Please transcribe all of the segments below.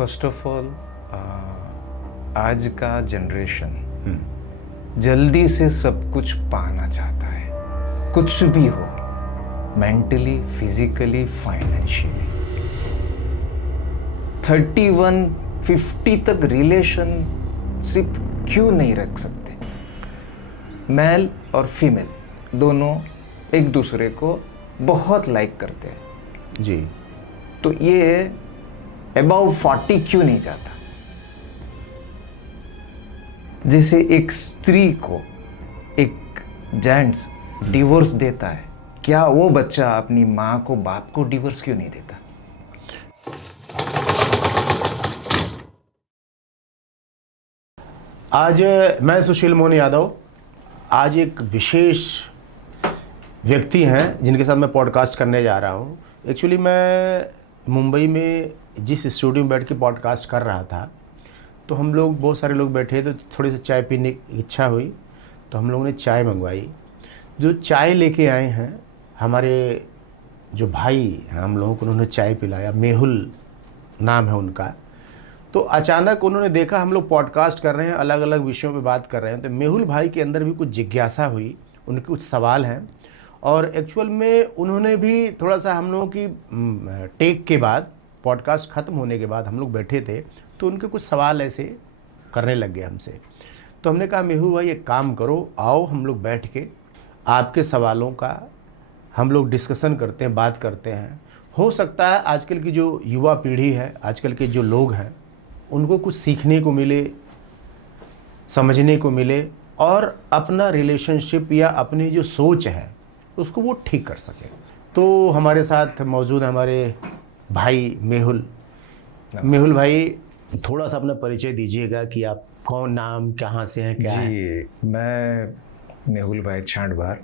First of all आज का generation जल्दी से सब कुछ पाना चाहता है, कुछ भी हो, मेंटली, फिजिकली, फाइनेंशियली। 31-50 तक रिलेशनशिप क्यों नहीं रख सकते? मेल और फीमेल दोनों एक दूसरे को बहुत लाइक करते हैं जी। तो ये अबाउ 40 क्यों नहीं जाता? जैसे एक स्त्री को एक जेंट्स डिवोर्स देता है, क्या वो बच्चा अपनी माँ को, बाप को डिवोर्स क्यों नहीं देता? आज मैं सुशील मोहन यादव आज एक विशेष व्यक्ति हैं जिनके साथ मैं पॉडकास्ट करने जा रहा हूँ। एक्चुअली मैं मुंबई में जिस स्टूडियो में बैठ के पॉडकास्ट कर रहा था तो हम लोग बहुत सारे लोग बैठे तो थोड़ी सी चाय पीने की इच्छा हुई तो हम लोगों ने चाय मंगवाई। जो चाय लेके आए हैं हमारे जो भाई हैं, हम लोगों को उन्होंने चाय पिलाया, मेहुल नाम है उनका। तो अचानक उन्होंने देखा हम लोग पॉडकास्ट कर रहे हैं, अलग अलग विषयों पे बात कर रहे हैं, तो मेहुल भाई के अंदर भी कुछ जिज्ञासा हुई, उनके कुछ सवाल हैं और एक्चुअल में उन्होंने भी थोड़ा सा हम लोगों की टेक के बाद, पॉडकास्ट ख़त्म होने के बाद हम लोग बैठे थे तो उनके कुछ सवाल ऐसे करने लग गए हमसे। तो हमने कहा मेहुल भाई एक काम करो, आओ हम लोग बैठ के आपके सवालों का हम लोग डिस्कशन करते हैं, बात करते हैं। हो सकता है आजकल की जो युवा पीढ़ी है, आजकल के जो लोग हैं, उनको कुछ सीखने को मिले, समझने को मिले और अपना रिलेशनशिप या अपनी जो सोच है उसको वो ठीक कर सके। तो हमारे साथ मौजूद है हमारे भाई मेहुल। मेहुल भाई थोड़ा सा अपना परिचय दीजिएगा कि आप कौन, नाम, कहाँ से हैं, क्या है? जी, मैं मेहुल भाई छांडवार।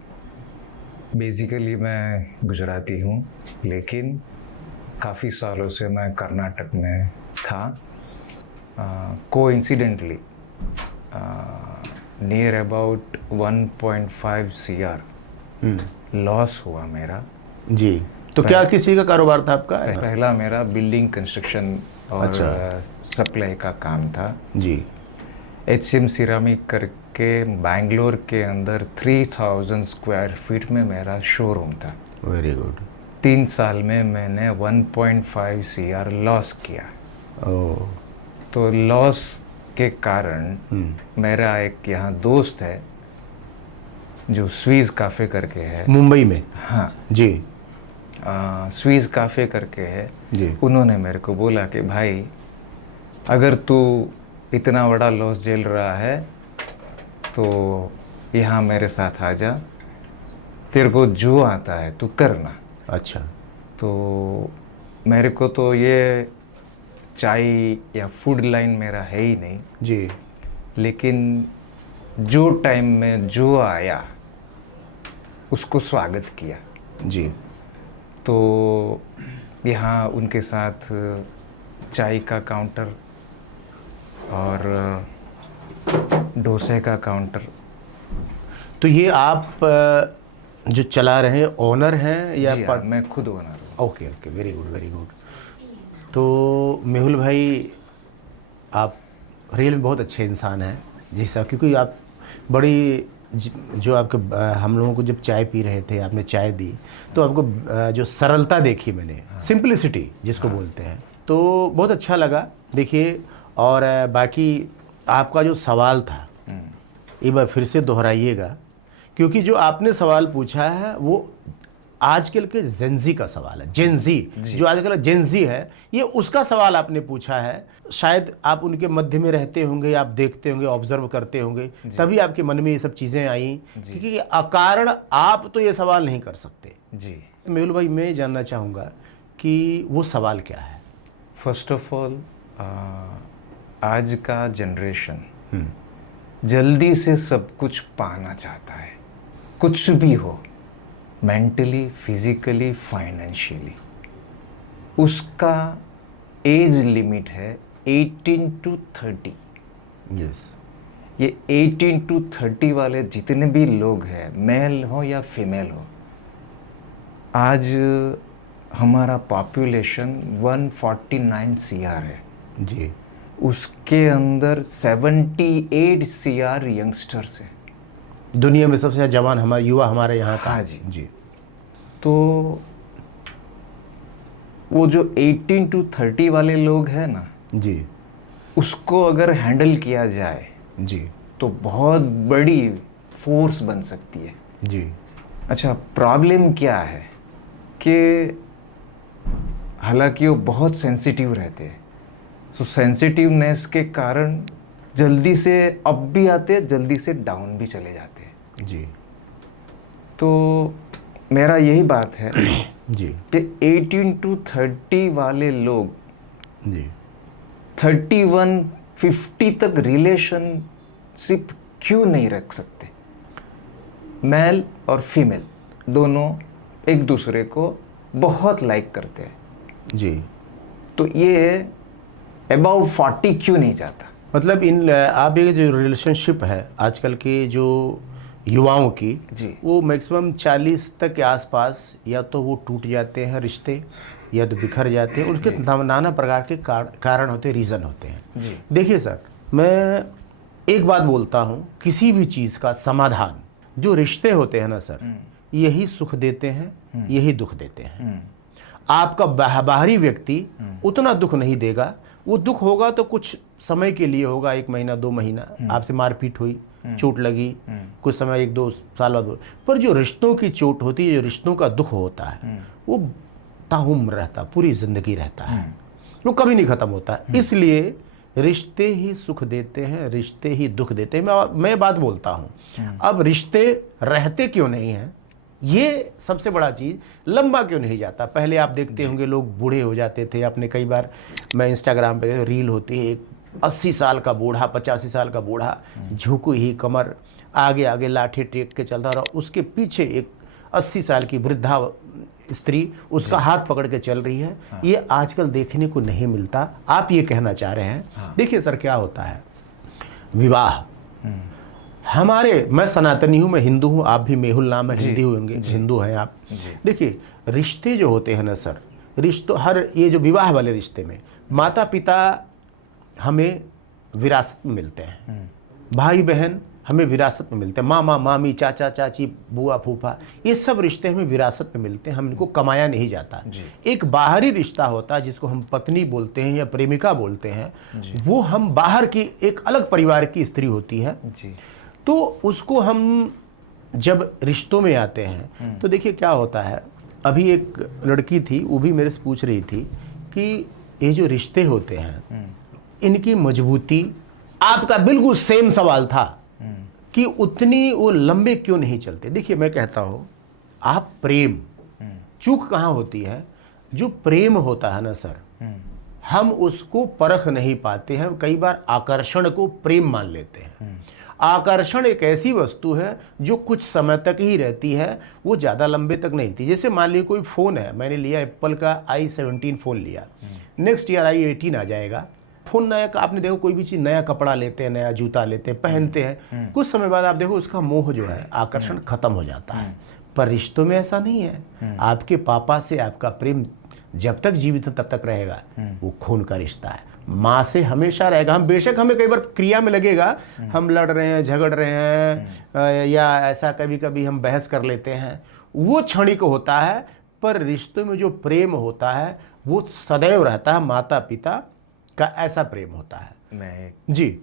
बेसिकली मैं गुजराती हूँ लेकिन काफ़ी सालों से मैं कर्नाटक में था। Coincidentally near about 1.5 CR loss हुआ मेरा। जी। तो क्या किसी का कारोबार था आपका? पहला मेरा बिल्डिंग कंस्ट्रक्शन और सप्लाई का काम था जी। HM सिरामिक करके बैंगलोर के अंदर 3000 स्क्वायर फीट में मेरा शोरूम था। Very good. 3 साल में मैंने 1.5 CR लॉस किया। ओह। तो लॉस के कारण मेरा एक यहाँ दोस्त है जो स्वीज काफ़े करके है मुंबई में। हाँ जी। स्वीज काफ़े करके है जी। उन्होंने मेरे को बोला कि भाई अगर तू इतना बड़ा लॉस झेल रहा है तो यहाँ मेरे साथ आ जा, तेरे को जो आता है तू करना। अच्छा। तो मेरे को तो ये चाय या फूड लाइन मेरा है ही नहीं जी। लेकिन जो टाइम में जो आया उसको स्वागत किया। जी। तो यहाँ उनके साथ चाय का काउंटर और डोसे का काउंटर। तो ये आप जो चला रहे हैं, ओनर हैं या? जी हाँ, मैं खुद ओनर हूँ। Okay okay, very good very good. तो मेहुल भाई आप रियल में बहुत अच्छे इंसान हैं जैसा, क्योंकि आप बड़ी जो आपके हम लोगों को जब चाय पी रहे थे, आपने चाय दी तो आपको जो सरलता देखी मैंने, सिंपलिसिटी जिसको बोलते हैं, तो बहुत अच्छा लगा। देखिए, और बाकी आपका जो सवाल था एक बार फिर से दोहराइएगा, क्योंकि जो आपने सवाल पूछा है वो आजकल के जेनजी का सवाल है। जेनजी जो आजकल जेनजी है, ये उसका सवाल आपने पूछा है। शायद आप उनके मध्य में रहते होंगे, आप देखते होंगे, ऑब्जर्व करते होंगे, तभी आपके मन में ये सब चीज़ें आई, क्योंकि अकारण आप तो ये सवाल नहीं कर सकते। जी मेहुल भाई, मैं जानना चाहूँगा कि वो सवाल क्या है? फर्स्ट ऑफ ऑल आज का जनरेशन जल्दी से सब कुछ पाना चाहता है, कुछ भी हो, मेंटली, फिजिकली, फाइनेंशियली। उसका एज लिमिट है 18 to 30। यस। ये 18 to 30 वाले जितने भी लोग हैं, मेल हो या फीमेल हो, आज हमारा पॉपुलेशन 149 CR है। जी। उसके अंदर 78 CR यंगस्टर्स है। दुनिया में सबसे जवान हमारे युवा हमारे यहाँ का। हाँ जी। जी। तो वो जो 18 to 30 वाले लोग हैं ना, जी। उसको अगर हैंडल किया जाए जी। तो बहुत बड़ी फोर्स बन सकती है। जी। अच्छा, प्रॉब्लम क्या है कि हालांकि वो बहुत सेंसिटिव रहते हैं, सो सेंसिटिवनेस के कारण जल्दी से अप भी आते हैं, जल्दी से डाउन भी चले जाते हैं। जी। तो मेरा यही बात है जी। कि 18 to 30 वाले लोग जी। 31 50 तक रिलेशनशिप क्यों नहीं रख सकते? मेल और फीमेल दोनों एक दूसरे को बहुत लाइक करते हैं, जी। तो ये अबाउ 40 क्यों नहीं जाता? मतलब आप ये जो रिलेशनशिप है आजकल के जो युवाओं की, जी। वो मैक्सिमम 40 तक के आसपास या तो वो टूट जाते हैं रिश्ते, या तो बिखर जाते हैं। उसके नाना प्रकार के कारण होते हैं, रीज़न होते हैं। जी। देखिए सर, मैं एक बात बोलता हूँ, किसी भी चीज़ का समाधान, जो रिश्ते होते हैं ना सर, यही सुख देते हैं, यही दुख देते हैं। आपका बाहरी व्यक्ति उतना दुख नहीं देगा। वो दुख होगा तो कुछ समय के लिए होगा, 1 महीना 2 महीना, आपसे मारपीट हुई, चोट लगी, कुछ समय 1-2 साल बाद। पर जो रिश्तों की चोट होती है, जो रिश्तों का दुख होता है, वो ताउम्र रहता, पूरी जिंदगी रहता है, वो कभी नहीं खत्म होता। इसलिए रिश्ते ही सुख देते हैं, रिश्ते ही दुख देते हैं। मैं बात बोलता हूँ, अब रिश्ते रहते क्यों नहीं हैं, ये सबसे बड़ा चीज़, लंबा क्यों नहीं जाता। पहले आप देखते होंगे लोग बूढ़े हो जाते थे। आपने कई बार, मैं इंस्टाग्राम पे रील होती है, एक 80 साल का बूढ़ा, 85 साल का बूढ़ा, झुकी ही कमर, आगे आगे लाठी टेक के चलता रहा, उसके पीछे एक 80 साल की वृद्धा स्त्री उसका हाथ पकड़ के चल रही है। ये आजकल देखने को नहीं मिलता। आप ये कहना चाह रहे हैं। देखिए सर, क्या होता है, विवाह हमारे, मैं सनातनी हूँ, मैं हिंदू हूँ, आप भी मेहुल नाम है, हिंदी होंगे, हिंदू हैं आप। देखिए, रिश्ते जो होते हैं ना सर, रिश्तों, हर ये जो विवाह वाले रिश्ते में माता पिता हमें विरासत में मिलते हैं, भाई बहन हमें विरासत में मिलते हैं, मामा मामी, चाचा चाची, बुआ फूफा, ये सब रिश्ते हमें विरासत में मिलते हैं, हम इनको कमाया नहीं जाता। एक बाहरी रिश्ता होता है जिसको हम पत्नी बोलते हैं या प्रेमिका बोलते हैं, वो हम बाहर की एक अलग परिवार की स्त्री होती है जी। तो उसको हम जब रिश्तों में आते हैं तो देखिए क्या होता है। अभी एक लड़की थी, वो भी मेरे से पूछ रही थी कि ये जो रिश्ते होते हैं, इनकी मजबूती, आपका बिल्कुल सेम सवाल था कि उतनी वो लंबे क्यों नहीं चलते। देखिए, मैं कहता हूँ, आप प्रेम, चूक कहाँ होती है, जो प्रेम होता है ना सर, हम उसको परख नहीं पाते हैं। कई बार आकर्षण को प्रेम मान लेते हैं। आकर्षण एक ऐसी वस्तु है जो कुछ समय तक ही रहती है, वो ज़्यादा लंबे तक नहीं रहती। जैसे मान लीजिए कोई फ़ोन है, मैंने लिया एप्पल का i17 फ़ोन लिया, नेक्स्ट ईयर i18 आ जाएगा। फ़ोन नया, आपने देखो कोई भी चीज़, नया कपड़ा लेते हैं, नया जूता लेते हैं, पहनते हैं, कुछ समय बाद आप देखो उसका मोह जो है, आकर्षण खत्म हो जाता है। पर रिश्तों में ऐसा नहीं है। आपके पापा से आपका प्रेम जब तक जीवित हो तब तक रहेगा, वो खून का रिश्ता है। माँ से हमेशा रहेगा। हम बेशक, हमें कई बार क्रिया में लगेगा, हम लड़ रहे हैं, झगड़ रहे हैं, या ऐसा कभी कभी हम बहस कर लेते हैं, वो क्षणिक होता है। पर रिश्तों में जो प्रेम होता है वो सदैव रहता है। माता पिता का ऐसा प्रेम होता है। मैं जी।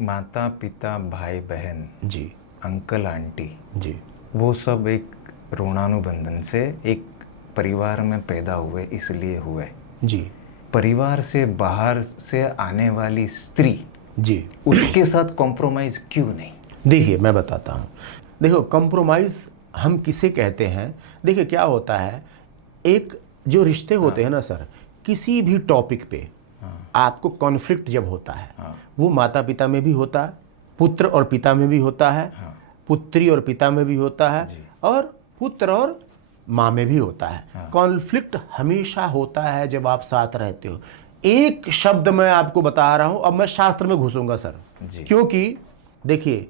माता पिता, भाई बहन, जी। अंकल आंटी, जी। वो सब एक ऋणानुबंधन से एक परिवार में पैदा हुए, इसलिए हुए। जी। परिवार से बाहर से आने वाली स्त्री, जी, उसके साथ कॉम्प्रोमाइज़ क्यों नहीं? देखिए मैं बताता हूँ। देखो, कॉम्प्रोमाइज़ हम किसे कहते हैं। देखिए क्या होता है, एक जो रिश्ते होते हैं ना सर, किसी भी टॉपिक पे आपको कॉन्फ्लिक्ट जब होता है, वो माता पिता में भी होता है, पुत्र और पिता में भी होता है, पुत्री और पिता में भी होता है, और पुत्र और माँ में भी होता है। कॉन्फ्लिक्ट हमेशा होता है जब आप साथ रहते हो। एक शब्द मैं आपको बता रहा हूं, अब मैं शास्त्र में घुसूंगा सर, क्योंकि देखिए,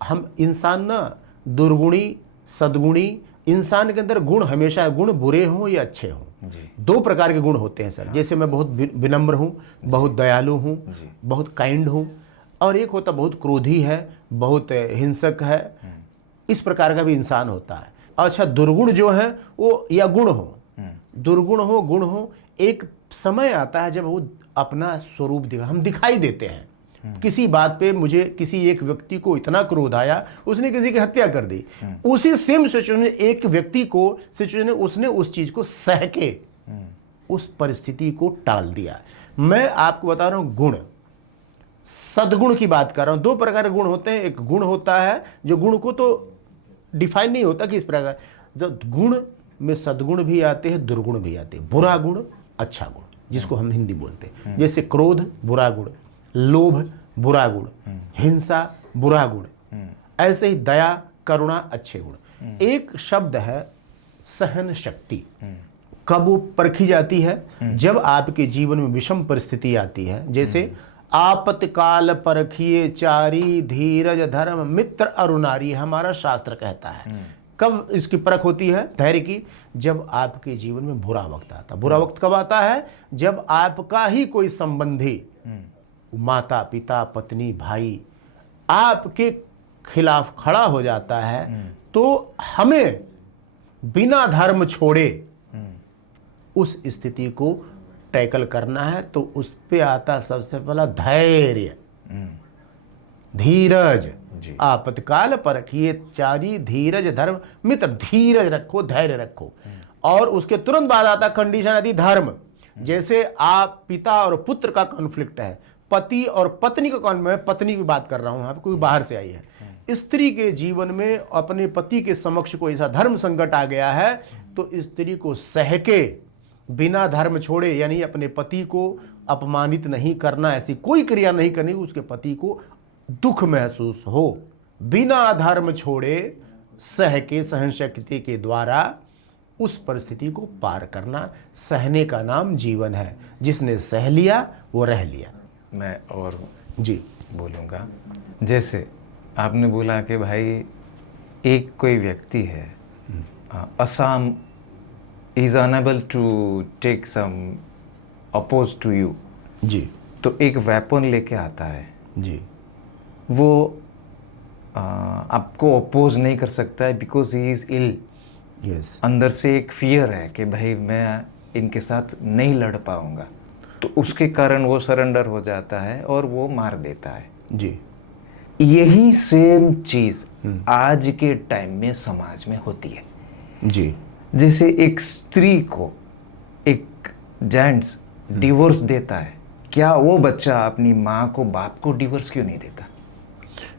हम इंसान ना दुर्गुणी सद्गुणी, इंसान के अंदर गुण हमेशा, गुण बुरे हों या अच्छे हों, जी। 2 प्रकार के गुण होते हैं सर। जैसे मैं बहुत विनम्र हूँ, बहुत दयालु हूँ, बहुत काइंड हूँ, और एक होता बहुत क्रोधी है, बहुत हिंसक है। इस प्रकार का भी इंसान होता है। अच्छा, दुर्गुण जो है वो, या गुण हो, दुर्गुण हो गुण हो, एक समय आता है जब वो अपना स्वरूप हम दिखाई देते हैं। किसी बात पे मुझे किसी एक व्यक्ति को इतना क्रोध आया, उसने किसी की हत्या कर दी। उसी सेम सिचुएशन में एक व्यक्ति को सिचुएशन, उसने उस चीज को सह के उस परिस्थिति को टाल दिया। मैं आपको बता रहा हूं गुण, सद्गुण की बात कर रहा हूं। 2 प्रकार के गुण होते हैं। एक गुण होता है जो गुण को तो डिफाइन नहीं होता कि इस प्रकार, जो गुण में सद्गुण भी आते हैं, दुर्गुण भी आते हैं। बुरा गुण, अच्छा गुण, जिसको हम हिंदी बोलते हैं। जैसे क्रोध बुरा गुण, लोभ बुरा गुण, हिंसा बुरा गुण, ऐसे ही दया करुणा अच्छे गुण। एक शब्द है सहन शक्ति। कब वो परखी जाती है? जब आपके जीवन में विषम परिस्थिति आती है। जैसे आपतकाल परखिए चारी, धीरज धर्म मित्र अरुणारी, हमारा शास्त्र कहता है। कब इसकी परख होती है धैर्य की? जब आपके जीवन में बुरा वक्त आता। बुरा वक्त कब आता है? जब आपका ही कोई संबंधी, माता पिता पत्नी भाई, आपके खिलाफ खड़ा हो जाता है। तो हमें बिना धर्म छोड़े उस स्थिति को टैकल करना है। तो उस पे आता सबसे पहला धैर्य, धीरज। आपतकाल परखिए चारी, धीरज धर्म मित्र, धीरज रखो, धैर्य रखो। और उसके तुरंत बाद आता कंडीशन आती धर्म। जैसे आप पिता और पुत्र का कॉन्फ्लिक्ट है, पति और पत्नी का मैं पत्नी की बात कर रहा हूं, आप कोई बाहर से आई है। स्त्री के जीवन में अपने पति के समक्ष कोई ऐसा धर्म संकट आ गया है, तो स्त्री को सह के बिना धर्म छोड़े, यानी अपने पति को अपमानित नहीं करना, ऐसी कोई क्रिया नहीं करनी उसके पति को दुख महसूस हो, बिना धर्म छोड़े सह के सहन शक्ति के द्वारा उस परिस्थिति को पार करना। सहने का नाम जीवन है। जिसने सह लिया वो रह लिया। मैं और जी बोलूँगा, जैसे आपने बोला कि भाई एक कोई व्यक्ति है, असम is unable to take some oppose to you जी, तो एक वेपन लेके आता है जी, वो आपको अपोज नहीं कर सकता है because he is ill. Yes, अंदर से एक फियर है कि भाई मैं इनके साथ नहीं लड़ पाऊंगा, तो उसके कारण वो सरेंडर हो जाता है और वो मार देता है। जी, यही सेम चीज आज के टाइम में समाज में होती है। जी, जैसे एक स्त्री को एक जेंट्स डिवोर्स देता है, क्या वो बच्चा अपनी माँ को बाप को डिवोर्स क्यों नहीं देता?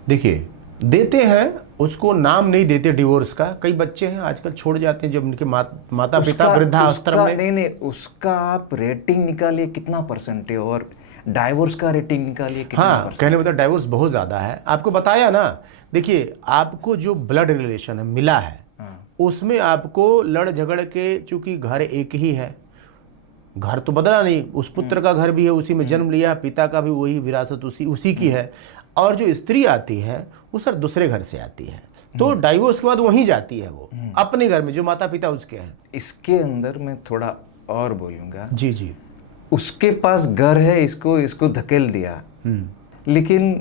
देखिए देते हैं, उसको नाम नहीं देते डिवोर्स का। कई बच्चे हैं आजकल छोड़ जाते हैं जब उनके माता पिता वृद्धाश्रम में। नहीं, उसका आप रेटिंग निकालिए कितना परसेंट है, और डाइवोर्स का रेटिंग निकालिए कितना परसेंट। कहने मतलब डाइवोर्स बहुत ज़्यादा है। आपको बताया ना, देखिए आपको जो ब्लड रिलेशन है मिला है, उसमें आपको लड़ झगड़ के, चूंकि घर एक ही है, घर तो बदला नहीं, उस पुत्र का घर भी है, उसी में जन्म लिया, पिता का भी वही विरासत उसी की है। और जो स्त्री आती है वो सर दूसरे घर से आती है, तो डाइवोर्स के बाद वहीं जाती है वो अपने घर में जो माता पिता उसके हैं। इसके अंदर मैं थोड़ा और बोलूँगा। जी जी, उसके पास घर है, इसको धकेल दिया, लेकिन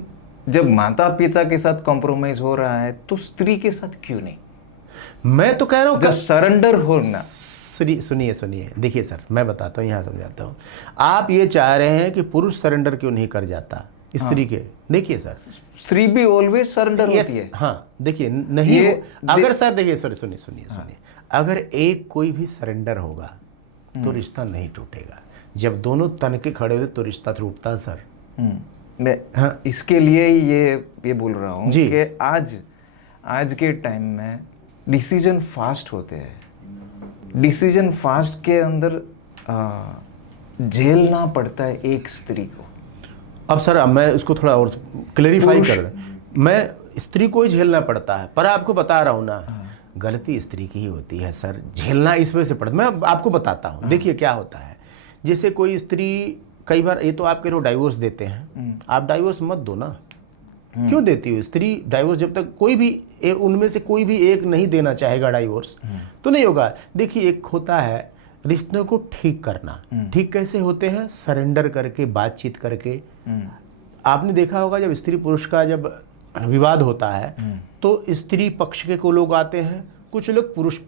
जब माता पिता के साथ कॉम्प्रोमाइज हो रहा है तो स्त्री के साथ क्यों नहीं? मैं तो कह रहा हूँ जब सरेंडर होना। सुनिए, देखिए सर, मैं बताता हूँ, यहाँ समझाता हूँ। आप ये चाह रहे हैं कि पुरुष सरेंडर क्यों नहीं कर जाता स्त्री के? देखिए सर, स्त्री भी ऑलवेज सरेंडर होती है। हाँ, देखिए नहीं अगर सर, देखिए सर, सुनिए, अगर एक कोई भी सरेंडर होगा तो रिश्ता नहीं टूटेगा। जब दोनों तन के खड़े होते तो रिश्ता टूटता है सर। मैं इसके लिए ये बोल रहा हूँ कि आज के टाइम में डिसीजन फास्ट होते हैं। डिसीजन फास्ट के अंदर झेलना पड़ता है एक स्त्री को। अब सर, अब मैं इसको थोड़ा और क्लेरिफाई कर रहा हूँ। मैं स्त्री को ही झेलना पड़ता है, पर आपको बता रहा हूँ ना, गलती स्त्री की ही होती है सर। झेलना इस वजह से पड़ता है, मैं आपको बताता हूँ। देखिए क्या होता है, जैसे कोई स्त्री, कई बार ये तो आप कह रहे हो डाइवोर्स देते हैं, आप डाइवोर्स मत दो ना। क्यों देती हो स्त्री डाइवोर्स? जब तक कोई भी उनमें से कोई भी एक नहीं देना चाहेगा डाइवोर्स तो नहीं होगा। देखिए एक होता है रिश्तों को ठीक करना। ठीक कैसे होते हैं? सरेंडर करके, बातचीत करके। आपने देखा होगा जब स्त्री पुरुष का जब विवाद होता है तो स्त्री पक्ष के को लोग आते हैं, कुछ लोग पुरुष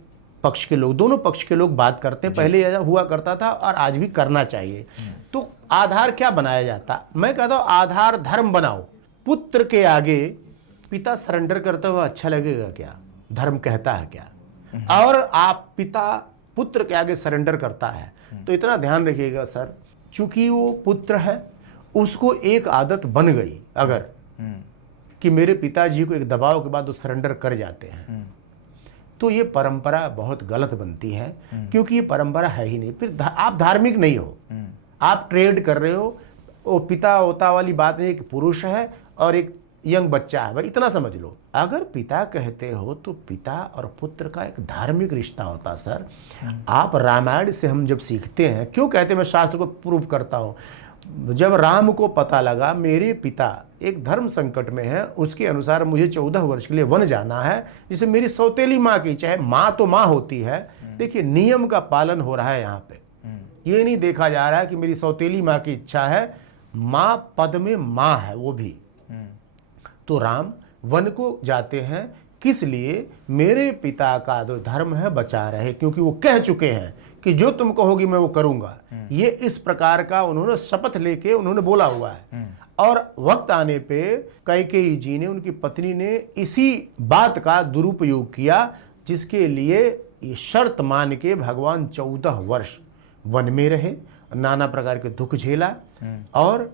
पक्ष के लोग, दोनों पक्ष के लोग बात करते हैं। पहले ऐसा हुआ करता था और आज भी करना चाहिए। तो आधार क्या बनाया जाता? मैं कहता हूँ आधार धर्म बनाओ। पुत्र के आगे पिता सरेंडर करता हुआ अच्छा लगेगा क्या? धर्म कहता है क्या? और आप पिता पुत्र के आगे सरेंडर करता है तो इतना ध्यान रखिएगा सर, चूंकि वो पुत्र है, उसको एक आदत बन गई अगर कि मेरे पिताजी को एक दबाव के बाद वो सरेंडर कर जाते हैं, तो ये परंपरा बहुत गलत बनती है, क्योंकि ये परंपरा है ही नहीं। फिर आप धार्मिक नहीं हो, आप ट्रेड कर रहे हो। वो पिता होता वाली बात नहीं, एक पुरुष है और एक यंग बच्चा है, भाई इतना समझ लो। अगर पिता कहते हो तो पिता और पुत्र का एक धार्मिक रिश्ता होता सर। आप रामायण से हम जब सीखते हैं, क्यों कहते हैं, मैं शास्त्र को प्रूव करता हूँ। जब राम को पता लगा मेरे पिता एक धर्म संकट में है, उसके अनुसार मुझे 14 वर्ष के लिए वन जाना है, जिसे मेरी सौतेली माँ की, चाहे माँ तो माँ होती है, देखिए नियम का पालन हो रहा है यहाँ पे। ये नहीं देखा जा रहा है कि मेरी सौतेली माँ की इच्छा है, माँ पद में माँ है वो भी। तो राम वन को जाते हैं, किस लिए? मेरे पिता का जो धर्म है बचा रहे, क्योंकि वो कह चुके हैं कि जो तुम कहोगी मैं वो करूंगा। ये इस प्रकार का उन्होंने शपथ लेके उन्होंने बोला हुआ है। और वक्त आने पे कैकेयी जी ने, उनकी पत्नी ने इसी बात का दुरुपयोग किया, जिसके लिए ये शर्त मान के भगवान 14 वर्ष वन में रहे, नाना प्रकार के दुख झेला, और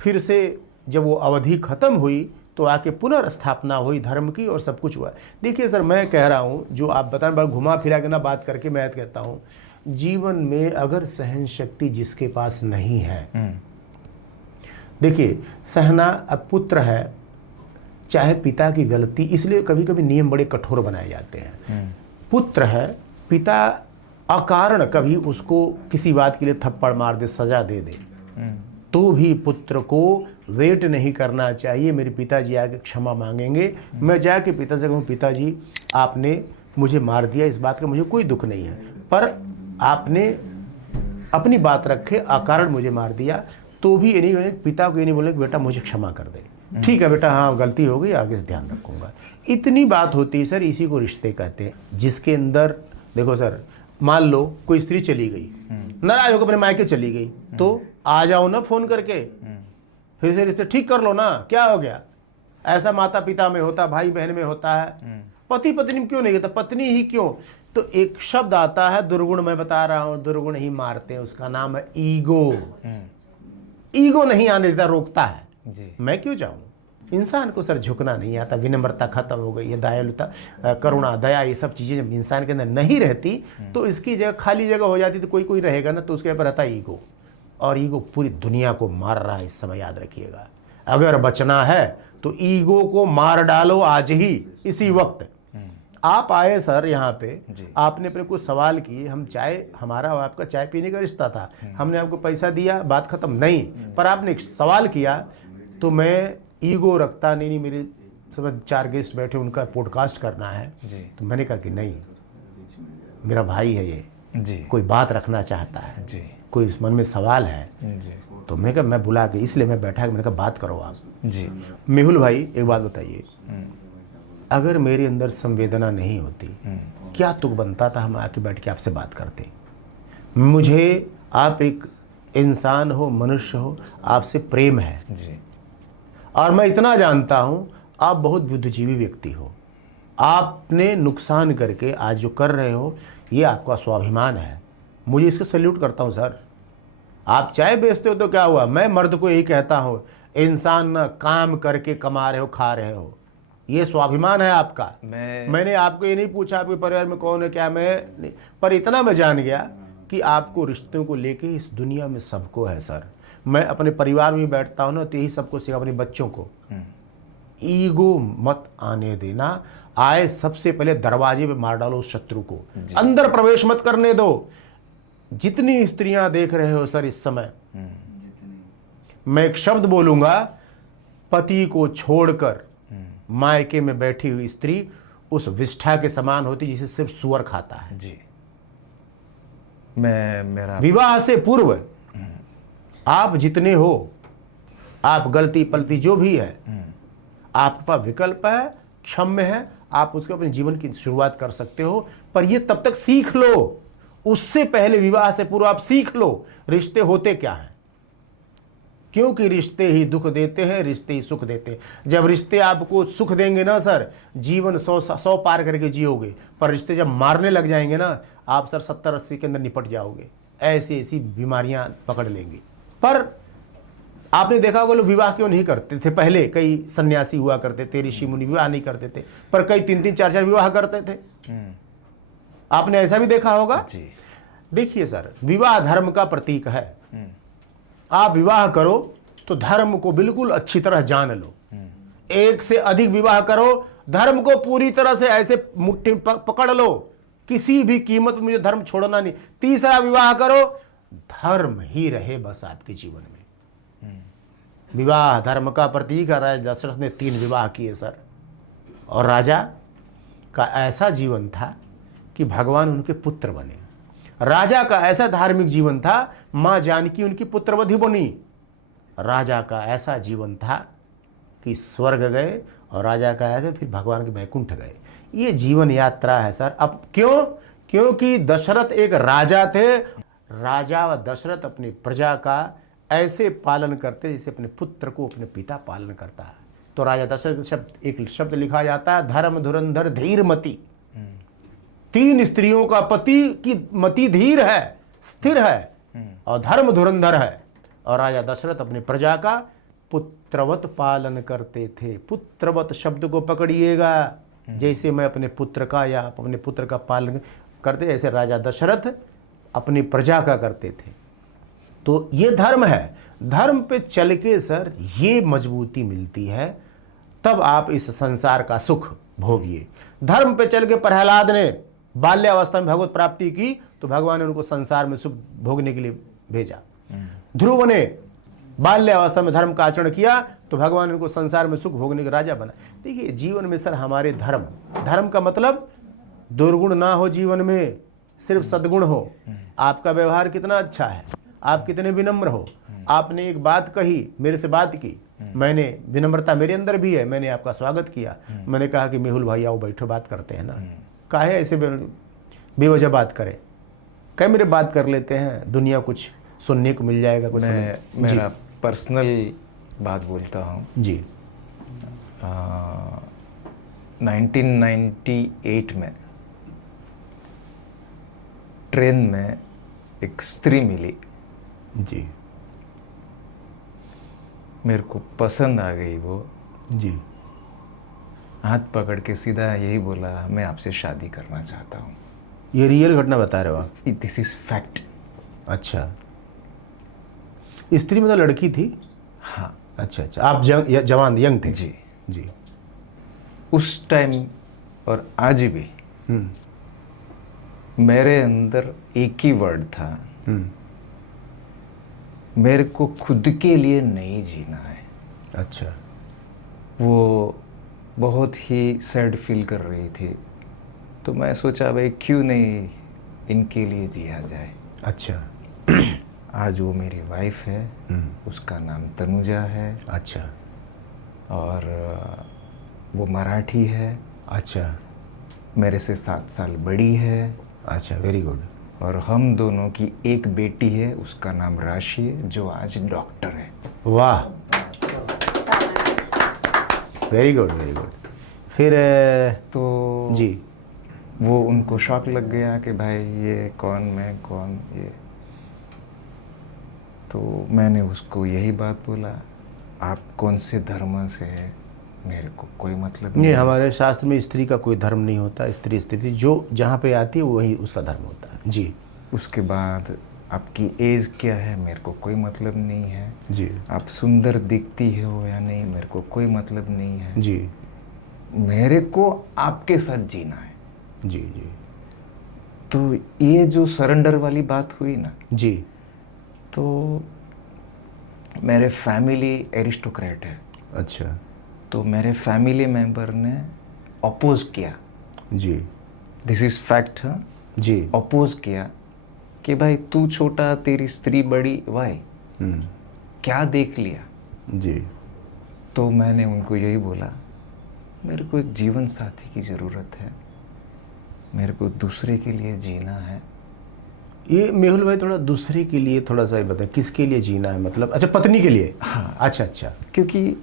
फिर से जब वो अवधि खत्म हुई तो आके पुनर्स्थापना हुई धर्म की और सब कुछ हुआ। देखिए सर, मैं कह रहा हूँ जो आप बता रहे, घुमा फिरा के ना बात करके मैं कहता हूँ, जीवन में अगर सहन शक्ति जिसके पास नहीं है, देखिए सहना, अब पुत्र है, चाहे पिता की गलती, इसलिए कभी कभी नियम बड़े कठोर बनाए जाते हैं। पुत्र है, पिता अकारण कभी उसको किसी बात के लिए थप्पड़ मार दे, सजा दे दे, तो भी पुत्र को वेट नहीं करना चाहिए। मेरे पिताजी आके क्षमा मांगेंगे, मैं जाके पिता से कहूँ पिताजी आपने मुझे मार दिया, इस बात का मुझे कोई दुख नहीं है, पर आपने अपनी बात रखे, अकारण मुझे मार दिया, तो भी ये नहीं, पिता को ये नहीं बोले कि बेटा मुझे क्षमा कर दे, ठीक है बेटा, हाँ गलती हो गई, आगे से ध्यान रखूंगा। इतनी बात होती है सर, इसी को रिश्ते कहते हैं, जिसके अंदर देखो सर, मान लो कोई स्त्री चली गई, नाराज होकर अपने मायके चली गई, तो आ जाओ ना फोन करके, फिर से रिश्ते ठीक कर लो ना, क्या हो गया? ऐसा माता पिता में होता, भाई बहन में होता है, पति पत्नी में क्यों नहीं होता? पत्नी ही क्यों? तो एक शब्द आता है दुर्गुण, मैं बता रहा हूं, दुर्गुण ही मारते हैं, उसका नाम है ईगो। ईगो नहीं आने देता, रोकता है जी। मैं क्यों चाहूँ? इंसान को सर झुकना नहीं आता, विनम्रता खत्म हो गई है, दयालुता, करुणा, दया, ये सब चीजें जब इंसान के अंदर नहीं रहती तो इसकी जगह खाली जगह हो जाती, तो कोई कोई रहेगा ना, तो उसके ऊपर रहता है ईगो। और ईगो पूरी दुनिया को मार रहा है इस समय, याद रखिएगा। अगर बचना है तो ईगो को मार डालो आज ही, इसी वक्त। आप आए सर यहाँ पे, आपने अपने कुछ सवाल किए, हम चाय, हमारा और आपका चाय पीने का रिश्ता था, हमने आपको पैसा दिया, बात खत्म नहीं, पर आपने एक सवाल किया, तो मैं ईगो रखता नहीं, मेरे सब 4 गेस्ट बैठे, उनका पॉडकास्ट करना है जी। तो मैंने कहा कि नहीं, मेरा भाई है ये जी, कोई बात रखना चाहता है जी, कोई मन में सवाल है जी, तो मैंने कहा मैं बुला के, इसलिए मैं बैठा, मैंने कहा बात करो आप जी। मेहुल भाई एक बात बताइए, अगर मेरे अंदर संवेदना नहीं होती, क्या तुक बनता था हम आके बैठ के आपसे बात करते? मुझे, आप एक इंसान हो, मनुष्य हो, आपसे प्रेम है जी, और मैं इतना जानता हूं आप बहुत बुद्धिजीवी व्यक्ति हो, आपने नुकसान करके आज जो कर रहे हो ये आपका स्वाभिमान है, मुझे इसको सैल्यूट करता हूं सर। आप चाय बेचते हो तो क्या हुआ, मैं मर्द को यही कहता हूं, इंसान काम करके कमा रहे हो, खा रहे हो, ये स्वाभिमान है आपका। मैंने आपको ये नहीं पूछा आपके परिवार में कौन है क्या, मैं पर इतना मैं जान गया कि आपको रिश्तों को लेके इस दुनिया में सबको है सर। मैं अपने परिवार में बैठता हूँ ना, तो यही सबको सिखा, अपने बच्चों को ईगो मत आने देना, आए सबसे पहले दरवाजे पे मार डालो उस शत्रु को, अंदर प्रवेश मत करने दो। जितनी स्त्रियां देख रहे हो सर इस समय, मैं एक शब्द बोलूंगा, पति को छोड़कर मायके में बैठी हुई स्त्री उस विष्ठा के समान होती जिसे सिर्फ सुअर खाता है जी। मेरा विवाह से पूर्व आप जितने हो, आप गलती पलती जो भी है, आपके पास विकल्प है, क्षम्य है, आप उसके अपने जीवन की शुरुआत कर सकते हो। पर ये तब तक सीख लो, उससे पहले विवाह से पूर्व आप सीख लो रिश्ते होते क्या हैं, क्योंकि रिश्ते ही दुख देते हैं, रिश्ते ही सुख देते हैं। जब रिश्ते आपको सुख देंगे ना सर, जीवन 100 पार करके जियोगे। पर रिश्ते जब मारने लग जाएंगे ना, आप सर 70-80 के अंदर निपट जाओगे, ऐसी ऐसी बीमारियां पकड़ लेंगी। पर आपने देखा होगा लोग विवाह क्यों नहीं करते थे। पहले कई सन्यासी हुआ करते थे, ऋषि मुनि विवाह नहीं करते थे, पर कई 3-3 4-4 विवाह करते थे। आपने ऐसा भी देखा होगा जी। देखिए सर, विवाह धर्म का प्रतीक है। आप विवाह करो तो धर्म को बिल्कुल अच्छी तरह जान लो। एक से अधिक विवाह करो, धर्म को पूरी तरह से ऐसे मुट्ठी पकड़ लो, किसी भी कीमत पर मुझे धर्म छोड़ना नहीं। तीसरा विवाह करो, धर्म ही रहे बस आपके जीवन में। विवाह धर्म का प्रतीक है। राजा दशरथ ने 3 विवाह किए सर, और राजा का ऐसा जीवन था कि भगवान उनके पुत्र बने। राजा का ऐसा धार्मिक जीवन था, मां जानकी उनकी पुत्रवधि बनी। राजा का ऐसा जीवन था कि स्वर्ग गए, और राजा का ऐसा फिर भगवान के वैकुंठ गए। ये जीवन यात्रा है सर। अब क्यों? क्योंकि दशरथ एक राजा थे। राजा व दशरथ अपनी प्रजा का ऐसे पालन करते जैसे अपने पुत्र को अपने पिता पालन करता है। तो राजा दशरथ शब्द एक शब्द लिखा जाता है, धर्म धुरंधर धीरमति। 3 स्त्रियों का पति की मति धीर है, स्थिर है, और धर्म धुरंधर है। और राजा दशरथ अपनी प्रजा का पुत्रवत पालन करते थे। पुत्रवत शब्द को पकड़िएगा, जैसे मैं अपने पुत्र का या अपने पुत्र का पालन करते, ऐसे राजा दशरथ अपनी प्रजा का करते थे। तो ये धर्म है। धर्म पे चल के सर ये मजबूती मिलती है, तब आप इस संसार का सुख भोगिए। धर्म पे चल के प्रहलाद ने बाल्यावस्था में भगवत प्राप्ति की, तो भगवान ने उनको संसार में सुख भोगने के लिए भेजा। ध्रुव ने बाल्यावस्था में धर्म का आचरण किया, तो भगवान ने उनको संसार में सुख भोगने का राजा बना। देखिए जीवन में सर हमारे धर्म का मतलब दुर्गुण ना हो, जीवन में सिर्फ सद्गुण हो। आपका व्यवहार कितना अच्छा है, आप कितने विनम्र हो। आपने एक बात कही, मेरे से बात की, मैंने विनम्रता मेरे अंदर भी है, मैंने आपका स्वागत किया। मैंने कहा कि मेहुल भाई आओ बैठो, बात करते हैं ना। काहे ऐसे बेवजह बात करें, कहीं मेरे बात कर लेते हैं, दुनिया कुछ सुनने को मिल जाएगा। कुछ मैं मेरा पर्सनल बात बोलता हूँ जी। 1998 में ट्रेन में एक स्त्री मिली जी। मेरे को पसंद आ गई वो जी। हाथ पकड़ के सीधा यही बोला, मैं आपसे शादी करना चाहता हूँ। ये रियल घटना बता रहे हो आप? This is fact. अच्छा, स्त्री मतलब लड़की थी? हाँ। अच्छा अच्छा, आप जवान यंग थे? जी जी। उस टाइम और आज भी मेरे अंदर एक ही वर्ड था, मेरे को खुद के लिए नहीं जीना है। अच्छा। वो बहुत ही सैड फील कर रही थी, तो मैं सोचा भाई क्यों नहीं इनके लिए जिया जाए। अच्छा। आज वो मेरी वाइफ है, उसका नाम तनुजा है। अच्छा। और वो मराठी है। अच्छा। मेरे से 7 साल बड़ी है। अच्छा, वेरी गुड। और हम दोनों की एक बेटी है, उसका नाम राशि है, जो आज डॉक्टर है। वाह, वेरी गुड वेरी गुड। फिर तो जी, वो उनको शॉक लग गया कि भाई ये कौन, मैं कौन ये। तो मैंने उसको यही बात बोला, आप कौन से धर्म से है, मेरे को कोई मतलब नहीं। हमारे शास्त्र में स्त्री का कोई धर्म नहीं होता। स्त्री स्थिति जो जहाँ पे आती है वही उसका धर्म होता है। जी। उसके बाद आपकी एज क्या है, मेरे को कोई मतलब नहीं है। जी। आप सुंदर दिखती हो या नहीं, मेरे को कोई मतलब नहीं है। जी। मेरे को आपके साथ जीना है। जी। जी। तो ये जो सरेंडर वाली बात हुई ना जी, तो मेरे फैमिली एरिस्टोक्रेट है। अच्छा। तो मेरे फैमिली मेंबर ने अपोज किया। जी। This is fact. जी। अपोज किया कि भाई तू छोटा तेरी स्त्री बड़ी, वाई, क्या देख लिया। जी। तो मैंने उनको यही बोला, मेरे को एक जीवन साथी की ज़रूरत है, मेरे को दूसरे के लिए जीना है। ये मेहुल भाई थोड़ा दूसरे के लिए थोड़ा सा ही बताएं, किसके लिए जीना है मतलब? अच्छा, पत्नी के लिए। हाँ। अच्छा अच्छा। क्योंकि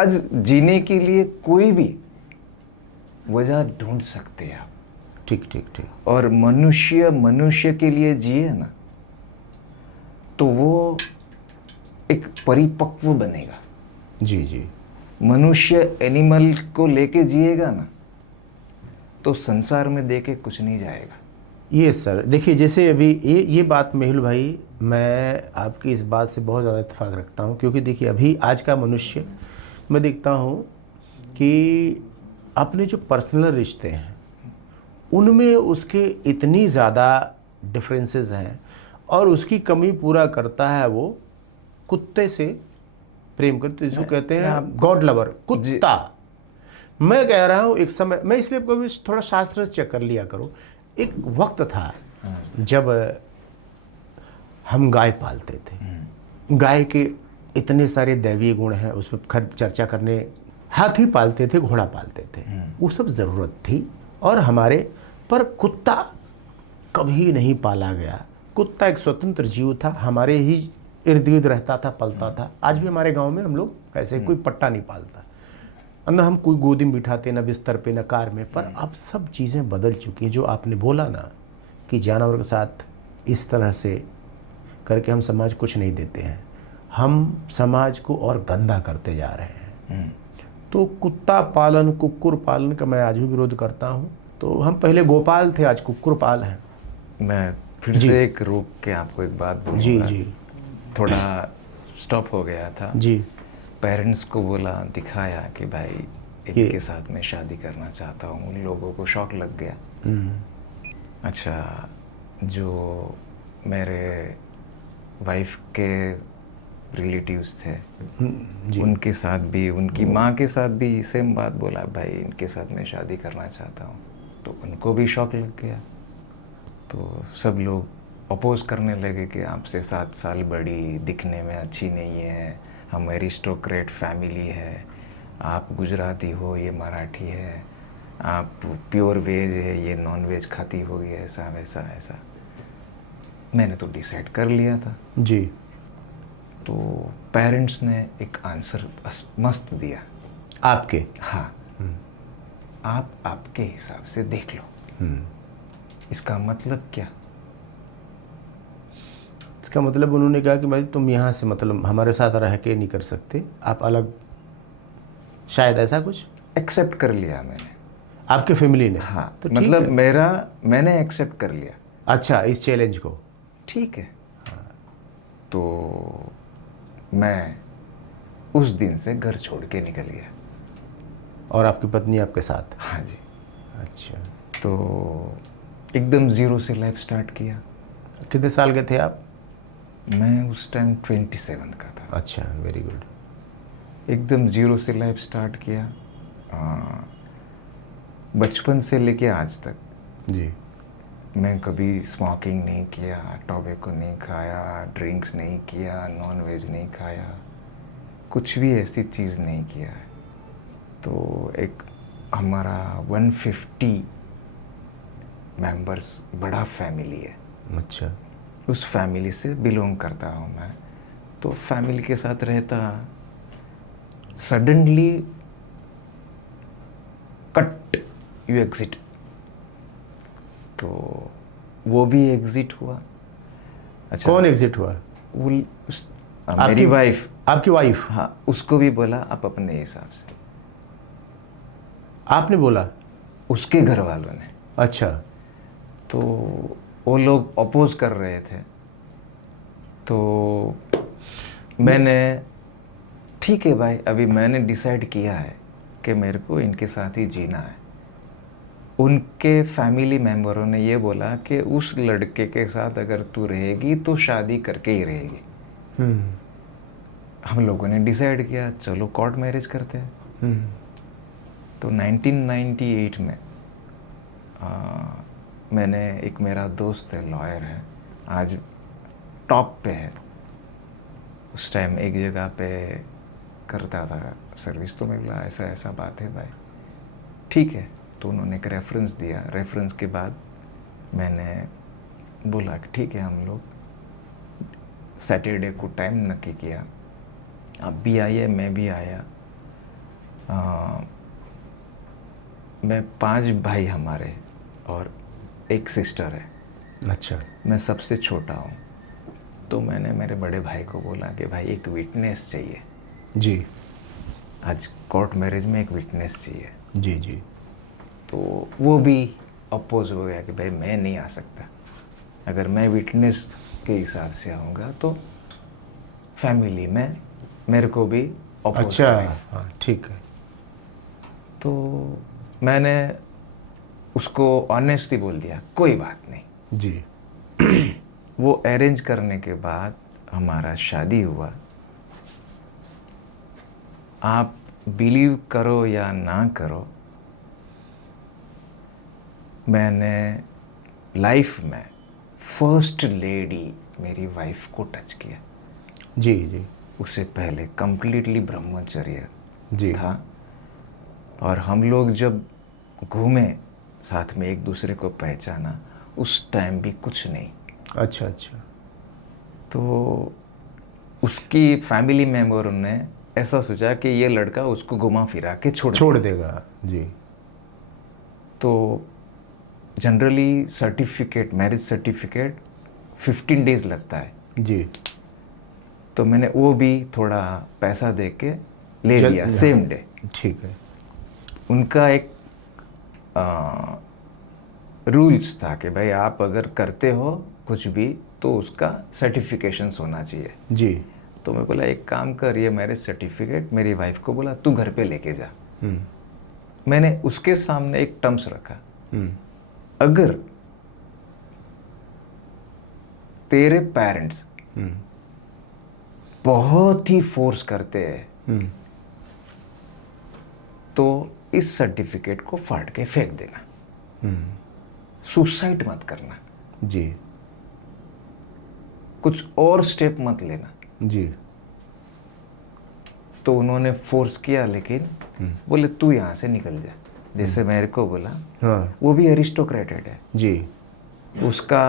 आज जीने के लिए कोई भी वजह ढूंढ सकते हैं आप। ठीक ठीक ठीक। और मनुष्य के लिए जिए ना, तो वो एक परिपक्व बनेगा। जी जी। मनुष्य एनिमल को लेके जिएगा ना, तो संसार में देके कुछ नहीं जाएगा। ये सर देखिए, जैसे अभी ये बात मेहुल भाई, मैं आपकी इस बात से बहुत ज़्यादा इत्तेफाक रखता हूँ, क्योंकि देखिए अभी आज का मनुष्य मैं देखता हूँ कि अपने जो पर्सनल रिश्ते हैं उनमें उसके इतनी ज़्यादा डिफरेंसेस हैं, और उसकी कमी पूरा करता है वो कुत्ते से प्रेम करते, जिसको कहते हैं गॉड लवर, कुत्ता। मैं कह रहा हूँ एक समय, मैं इसलिए कभी थोड़ा शास्त्र चेक कर लिया करो। एक वक्त था जब हम गाय पालते थे, गाय के इतने सारे दैवीय गुण हैं, उस पर खैर चर्चा करने, हाथी पालते थे, घोड़ा पालते थे, वो सब ज़रूरत थी। और हमारे पर कुत्ता कभी नहीं पाला गया। कुत्ता एक स्वतंत्र जीव था, हमारे ही इर्द गिर्द रहता था, पलता था। आज भी हमारे गांव में हम लोग ऐसे कोई पट्टा नहीं पालता, न हम कोई गोदी में बिठाते, न बिस्तर पे, न कार में। पर अब सब चीज़ें बदल चुकी हैं। जो आपने बोला ना कि जानवर के साथ इस तरह से करके हम समाज कुछ नहीं देते हैं, हम समाज को और गंदा करते जा रहे हैं। तो कुत्ता पालन, कुक्कुर पालन का मैं आज भी विरोध करता हूँ। तो हम पहले गोपाल थे, आज कुक्कुर पाल हैं। मैं फिर से एक रोक के आपको एक बात बोलूँगा। जी जी। थोड़ा स्टॉप हो गया था जी। पेरेंट्स को बोला, दिखाया कि भाई इनके साथ मैं शादी करना चाहता हूँ। उन लोगों को शॉक लग गया। अच्छा, जो मेरे वाइफ के रिलेटिव्स थे, उनके साथ भी, उनकी माँ के साथ भी सेम बात बोला, भाई इनके साथ मैं शादी करना चाहता हूँ। तो उनको भी शॉक लग गया। तो सब लोग अपोज करने लगे कि आपसे 7 साल बड़ी, दिखने में अच्छी नहीं है, हम एरिस्टोक्रेट फैमिली है, आप गुजराती हो, ये मराठी है, आप प्योर वेज है, ये नॉन वेज खाती होगी, ऐसा वैसा ऐसा। मैंने तो डिसाइड कर लिया था जी। तो पेरेंट्स ने एक आंसर मस्त दिया। आपके? हाँ, आप आपके हिसाब से देख लो। इसका मतलब क्या? इसका मतलब उन्होंने कहा कि भाई तुम यहाँ से मतलब हमारे साथ रह के नहीं कर सकते, आप अलग, शायद ऐसा कुछ एक्सेप्ट कर लिया मैंने। आपके फैमिली ने? हाँ, तो मतलब मैंने एक्सेप्ट कर लिया। अच्छा, इस चैलेंज को? ठीक है। तो मैं उस दिन से घर छोड़ के निकल गया। और आपकी पत्नी आपके साथ? हाँ जी। अच्छा। तो एकदम ज़ीरो से लाइफ स्टार्ट किया। कितने साल के थे आप? मैं उस टाइम 27 का था। अच्छा, वेरी गुड। एकदम ज़ीरो से लाइफ स्टार्ट किया। बचपन से लेके आज तक जी। मैं कभी स्मोकिंग नहीं किया, टॉबैको नहीं खाया, ड्रिंक्स नहीं किया, नॉन वेज नहीं खाया, कुछ भी ऐसी चीज़ नहीं किया है। तो एक हमारा 150 मेंबर्स बड़ा फैमिली है। अच्छा। उस फैमिली से बिलोंग करता हूँ मैं। तो फैमिली के साथ रहता, सडनली कट यू एग्जिट। तो वो भी एग्जिट हुआ। अच्छा, कौन एग्जिट हुआ? मेरी वाइफ। आपकी वाइफ? हाँ, उसको भी बोला आप अपने हिसाब से। आपने बोला? उसके घर वालों ने। अच्छा। तो वो लोग अपोज कर रहे थे। तो मैंने, ठीक है भाई, अभी मैंने डिसाइड किया है कि मेरे को इनके साथ ही जीना है। उनके फैमिली मेम्बरों ने ये बोला कि उस लड़के के साथ अगर तू रहेगी तो शादी करके ही रहेगी। हम लोगों ने डिसाइड किया, चलो कोर्ट मैरिज करते हैं। तो 1998 में मैंने, एक मेरा दोस्त है, लॉयर है, आज टॉप पे है। उस टाइम एक जगह पे करता था सर्विस, तो मैं बोला ऐसा ऐसा बात है भाई, ठीक है। तो उन्होंने एक रेफरेंस दिया। रेफरेंस के बाद मैंने बोला कि ठीक है, हम लोग सैटरडे को टाइम नक्की किया। आप भी आइए, मैं भी आया। मैं 5 भाई हमारे और एक सिस्टर है। अच्छा। मैं सबसे छोटा हूँ। तो मैंने मेरे बड़े भाई को बोला कि भाई एक विटनेस चाहिए जी आज कोर्ट मैरिज में, एक विटनेस चाहिए। जी जी। तो वो भी अपोज हो गया कि भाई मैं नहीं आ सकता, अगर मैं विटनेस के हिसाब से आऊँगा तो फैमिली में मेरे को भी अपोज अच्छा, करेगा। हाँ ठीक है। तो मैंने उसको ऑनेस्टली बोल दिया कोई बात नहीं। जी वो अरेंज करने के बाद हमारा शादी हुआ। आप बिलीव करो या ना करो, मैंने लाइफ में फर्स्ट लेडी मेरी वाइफ को टच किया। जी जी उससे पहले कंप्लीटली ब्रह्मचर्य जी था। और हम लोग जब घूमे साथ में, एक दूसरे को पहचाना, उस टाइम भी कुछ नहीं। अच्छा अच्छा। तो उसकी फैमिली मेम्बरों ने ऐसा सोचा कि ये लड़का उसको घुमा फिरा के छोड़ देगा। जी। तो generally certificate, marriage certificate 15 days लगता है। जी। तो मैंने वो भी थोड़ा पैसा दे के ले लिया सेम डे। ठीक है। उनका एक रूल्स था कि भाई आप अगर करते हो कुछ भी तो उसका सर्टिफिकेशंस होना चाहिए। जी। तो मैं बोला एक काम कर, ये मैरिज सर्टिफिकेट मेरी वाइफ को बोला तू घर पे लेके जा। मैंने उसके सामने एक टर्म्स रखा, अगर तेरे पेरेंट्स बहुत ही फोर्स करते हैं तो इस सर्टिफिकेट को फाड़ के फेंक देना, सुसाइड मत करना, जी कुछ और स्टेप मत लेना। जी। तो उन्होंने फोर्स किया, लेकिन बोले तू यहाँ से निकल जा, जैसे मेरे को बोला। हाँ वो भी एरिस्टोक्रेटेड है। जी। उसका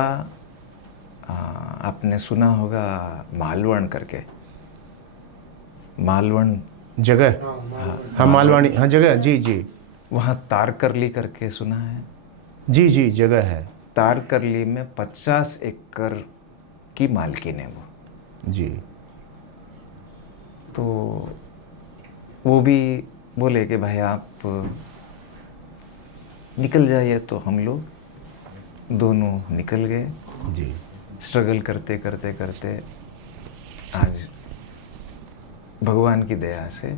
आपने सुना होगा मालवण करके, मालवण जगह, हाँ मालवाणी, हाँ जगह, जी जी। वहाँ तारकरली करके सुना है? जी जी जगह है। तारकरली में 50 एकड़ की मालकिन है वो। जी। तो वो भी बोले कि भाई आप निकल जाइए। तो हम लोग दोनों निकल गए। जी। स्ट्रगल करते करते करते आज भगवान की दया से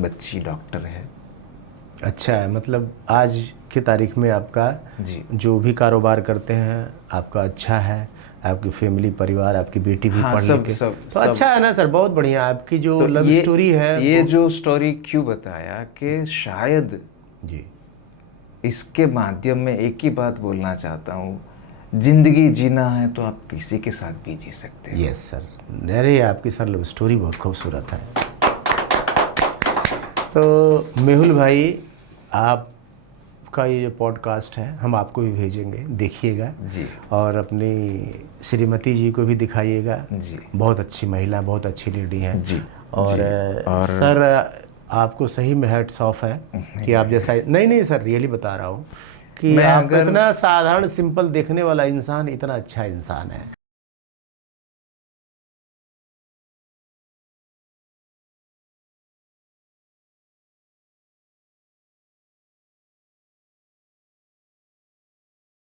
बच्ची डॉक्टर है। अच्छा है, मतलब आज की तारीख में आपका जी जो भी कारोबार करते हैं आपका अच्छा है, आपकी फैमिली, परिवार, आपकी बेटी भी हाँ, पढ़ सब लिख सब तो अच्छा है ना सर, बहुत बढ़िया। आपकी जो तो लव स्टोरी है ये जो स्टोरी क्यों बताया कि शायद जी इसके माध्यम में एक ही बात बोलना चाहता हूँ, जिंदगी जीना है तो आप किसी के साथ भी जी सकते हैं। Yes sir. अरे आपकी सर लव स्टोरी बहुत खूबसूरत है। तो मेहुल भाई, आपका ये जो पॉडकास्ट है हम आपको भी भेजेंगे, देखिएगा जी। और अपनी श्रीमती जी को भी दिखाइएगा। जी। बहुत अच्छी महिला, बहुत अच्छी लेडी हैं। जी। और, जी। और सर आपको सही में हैट्स ऑफ है कि आप जैसा, नहीं सर रियली बता रहा हूँ कि मैं आप अगर इतना साधारण सिंपल देखने वाला इंसान इतना अच्छा इंसान है।